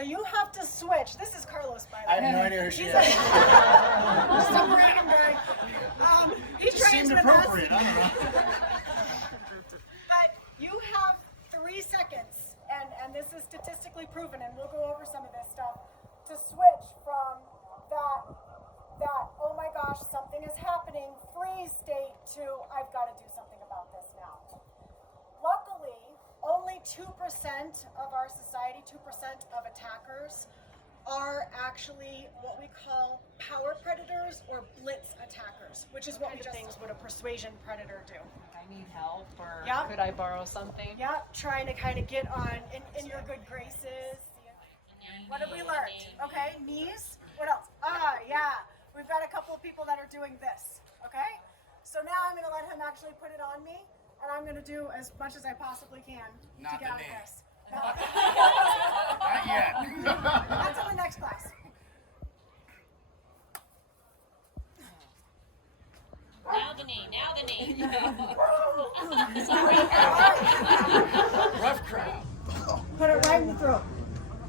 So you have to switch. This is Carlos, by the way. I have no idea who she is. Some random guy. He trains Seemed with appropriate. us. I don't know. But you have 3 seconds, and this is statistically proven, and we'll go over some of this stuff, to switch from that oh my gosh, something is happening, freeze state to I've got to do something about this now. Luckily, only 2% of our society, 2% of attackers are actually what we call power predators or blitz attackers, which is what we just things would a persuasion predator do. I need help, or Yep. could I borrow something? Yep, trying to kind of get on in your good graces. What have we learned? Okay, knees. What else? Yeah. We've got a couple of people that are doing this. Okay? So now I'm going to let him actually put it on me, and I'm going to do as much as I possibly can to get out of this. Not yet. That's in the next class. Now the knee. Rough crowd. Put it right in the throat.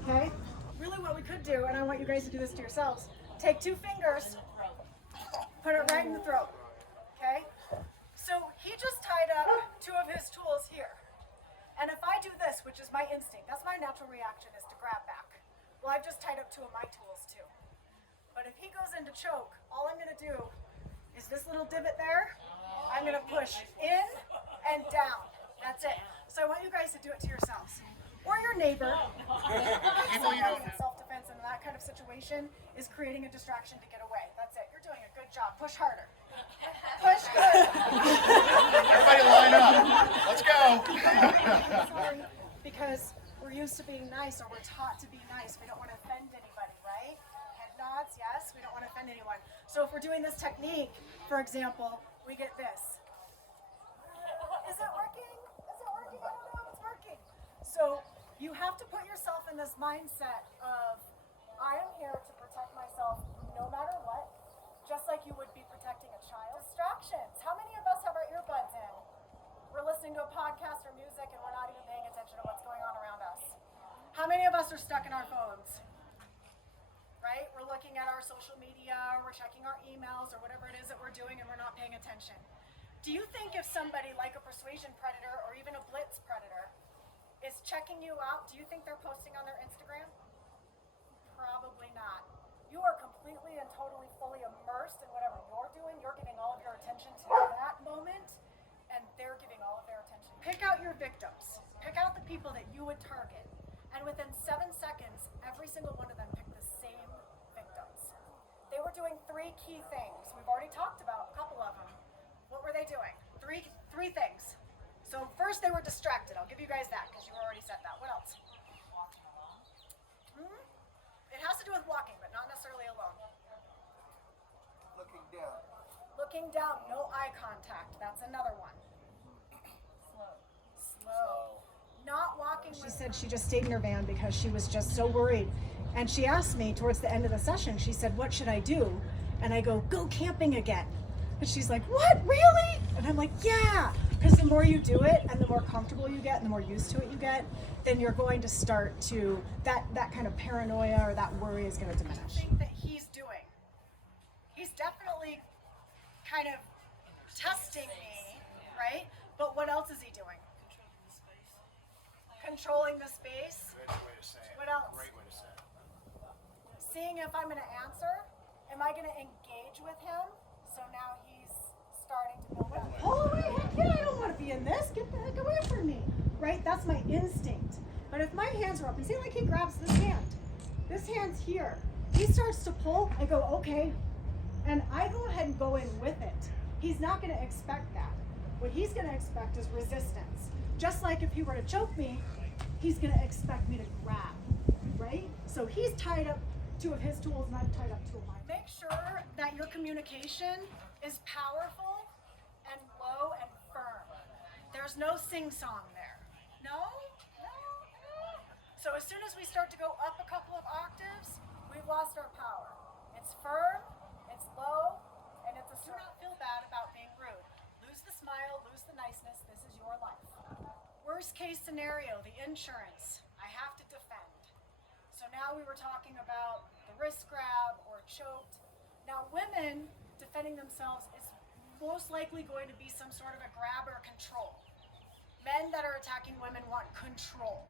Okay? Really what we could do, and I want you guys to do this to yourselves, take 2 fingers, put it right in the throat. Okay? So he just tied up 2 of his tools here. And if I do this, which is my instinct, that's my natural reaction, is to grab back. Well, I've just tied up 2 of my tools too. But if he goes into choke, all I'm going to do is this little divot there, I'm going to push in and down. That's it. So I want you guys to do it to yourselves. Or your neighbor. People you don't know. Self-defense in that kind of situation is creating a distraction to get away. That's it. You're doing a good job. Push harder. Push good. Everybody line up. Let's go. Sorry, because we're used to being nice, or we're taught to be nice. We don't want to offend anybody, right? Head nods, yes. We don't want to offend anyone. So if we're doing this technique, for example, we get this. Is it working? Is it working? I don't know if it's working. So you have to put yourself in this mindset of, I am here to protect myself no matter what, just like you would be protecting a child. Distractions. How many of us have our earbuds in? We're listening to a podcast or music and we're not even paying attention to what's going on around us. How many of us are stuck in our phones? Right? We're looking at our social media, or we're checking our emails, or whatever it is that we're doing, and we're not paying attention. Do you think if somebody like a persuasion predator or even a blitz predator is checking you out, do you think they're posting on their Instagram? Probably not. You are completely and totally fully immersed in whatever you're doing. You're giving all of your attention to that moment, and they're giving all of their attention. Pick out your victims. Pick out the people that you would target. And within 7 seconds, every single one of them picked the same victims. They were doing 3 key things. We've already talked about a couple of them. What were they doing? Three things. So first they were distracted. I'll give you guys that because you already said that. What else? It has to do with walking, but not necessarily alone. Looking down. Looking down, no eye contact. That's another one. Slow. Not walking. She said she just stayed in her van because she was just so worried. And she asked me towards the end of the session, she said, what should I do? And I go camping again. And she's like, what, really? And I'm like, yeah. Because the more you do it and the more comfortable you get and the more used to it you get, then you're going to start to, that kind of paranoia or that worry is going to diminish. I think that he's doing. He's definitely kind of testing me, right? But what else is he doing? Controlling the space. Great way to say it. What else? Great way to say it. Seeing if I'm going to answer. Am I going to engage with him? So now he's starting to build up. Pull away, heck yeah, I don't want to be in this. Get the heck away from me. Right? That's my instinct. But if my hands are up, and see, like he grabs this hand's here. He starts to pull, I go, okay. And I go ahead and go in with it. He's not going to expect that. What he's going to expect is resistance. Just like if he were to choke me, he's going to expect me to grab, right? So he's tied up 2 of his tools and I've tied up 2 of mine. Make sure that your communication is powerful and low and firm. There's no sing-song there. No? So as soon as we start to go up a couple of octaves, we've lost our power. It's firm, it's low, and it's do not feel bad about being rude. Lose the smile, lose the niceness, this is your life. Worst case scenario, the insurance. I have to defend. So now now we were talking about the wrist grab or choked. Now women defending themselves is most likely going to be some sort of a grab or control. Men that are attacking women want control.